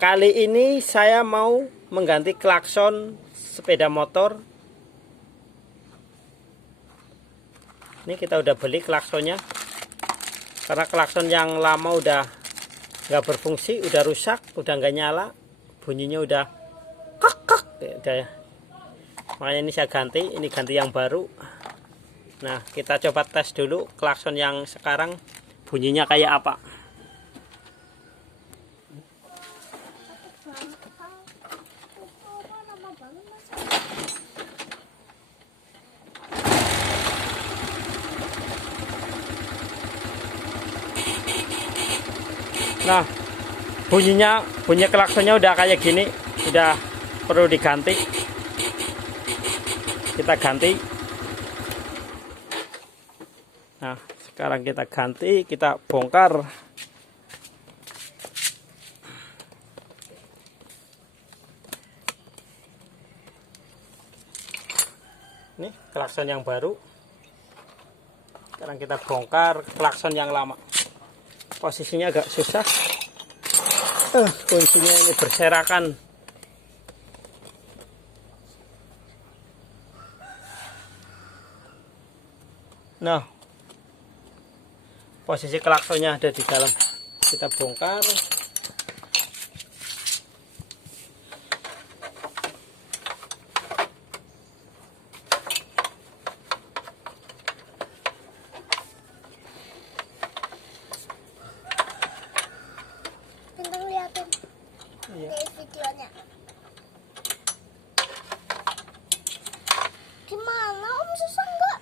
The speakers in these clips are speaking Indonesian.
Kali ini saya mau mengganti klakson sepeda motor. Ini kita udah beli klaksonnya, karena klakson yang lama udah nggak berfungsi, udah rusak, udah nggak nyala, bunyinya udah kak kak, udah ya. Makanya ini saya ganti, ini ganti yang baru. Nah, kita coba tes dulu klakson yang sekarang bunyinya kayak apa. Nah, bunyi klaksonnya udah kayak gini, udah perlu diganti. Kita ganti. Nah, sekarang kita ganti, kita bongkar. Ini klakson yang baru. Sekarang kita bongkar klakson yang lama. Posisinya agak susah. Kuncinya ini berserakan. Nah, posisi klaksonnya ada di dalam. Kita bongkar. Bintang liatin Iya. di videonya. Gimana Om, susah nggak?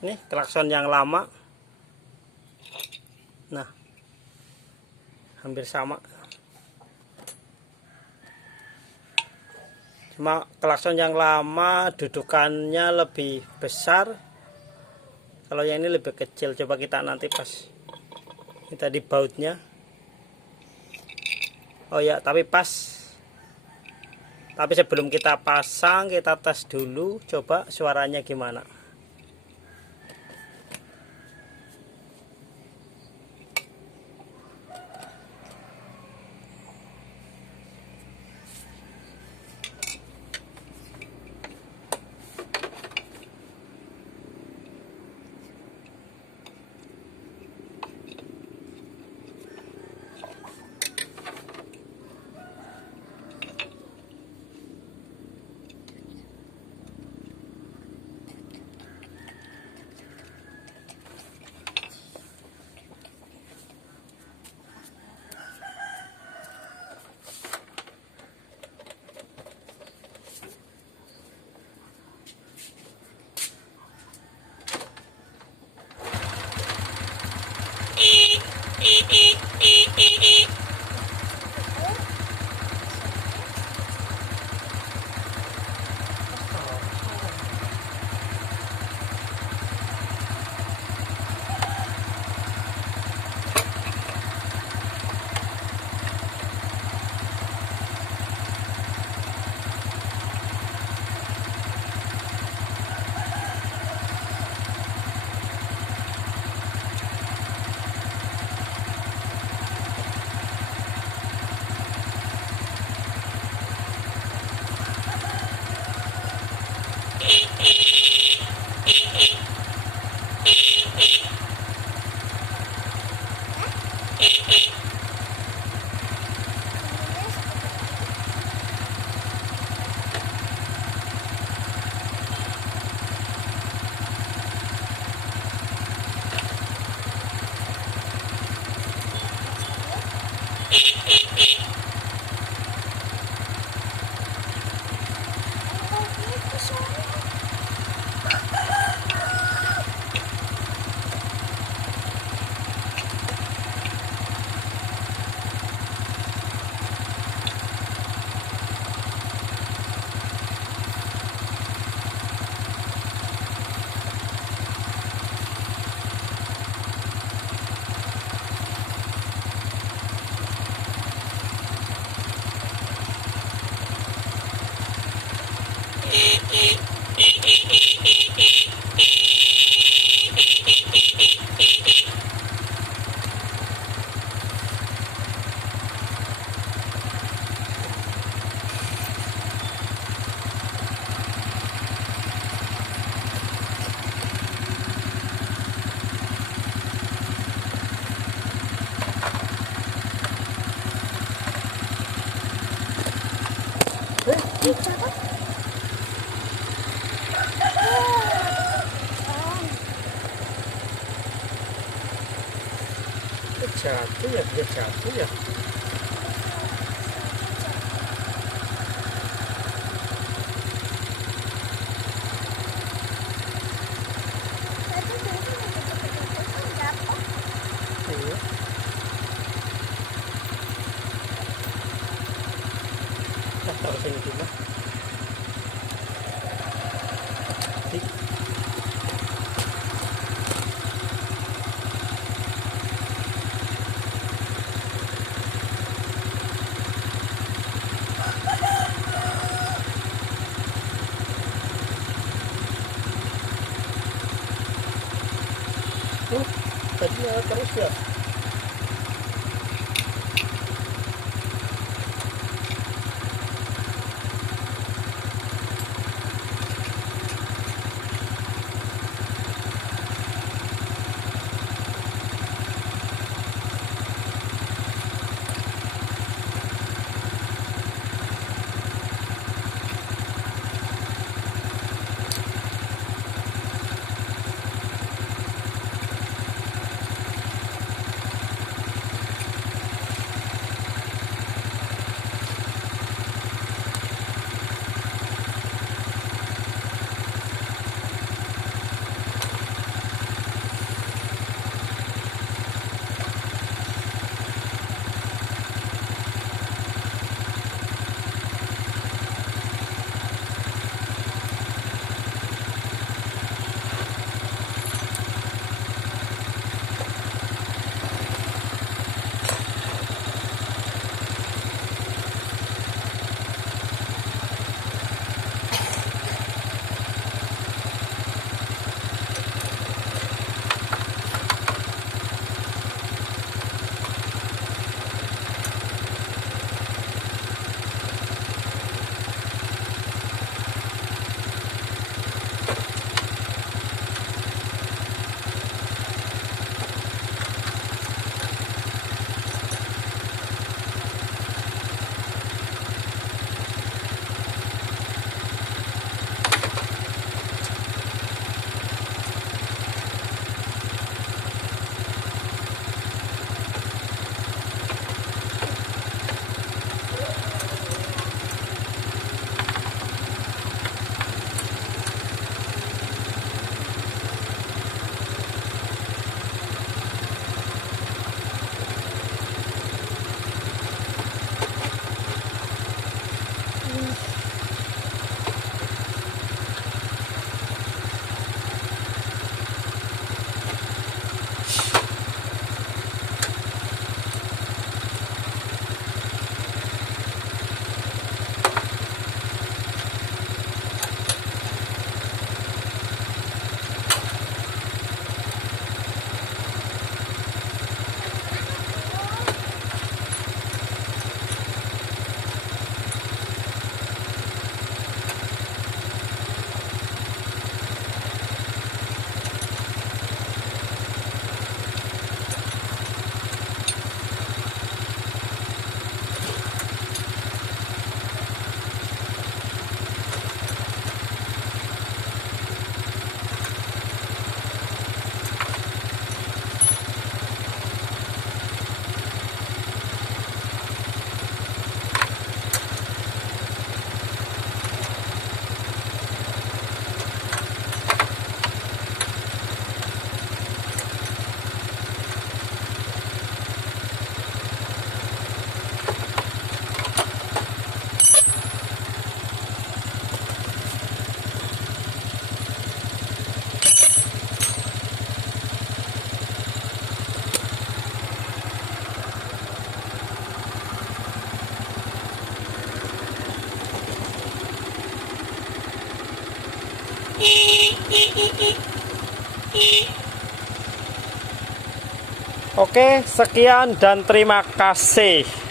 Ini klakson yang lama. Nah, hampir sama. Cuma klakson yang lama dudukannya lebih besar. Kalau yang ini lebih kecil. Coba kita nanti pas kita di bautnya. Oh ya, tapi pas. Tapi sebelum kita pasang, kita tes dulu. Coba suaranya gimana. Jatuh ya, dia jatuh ya. Iya. Kita taruh sini dulu. Tadi terus ya. Oke, sekian dan terima kasih.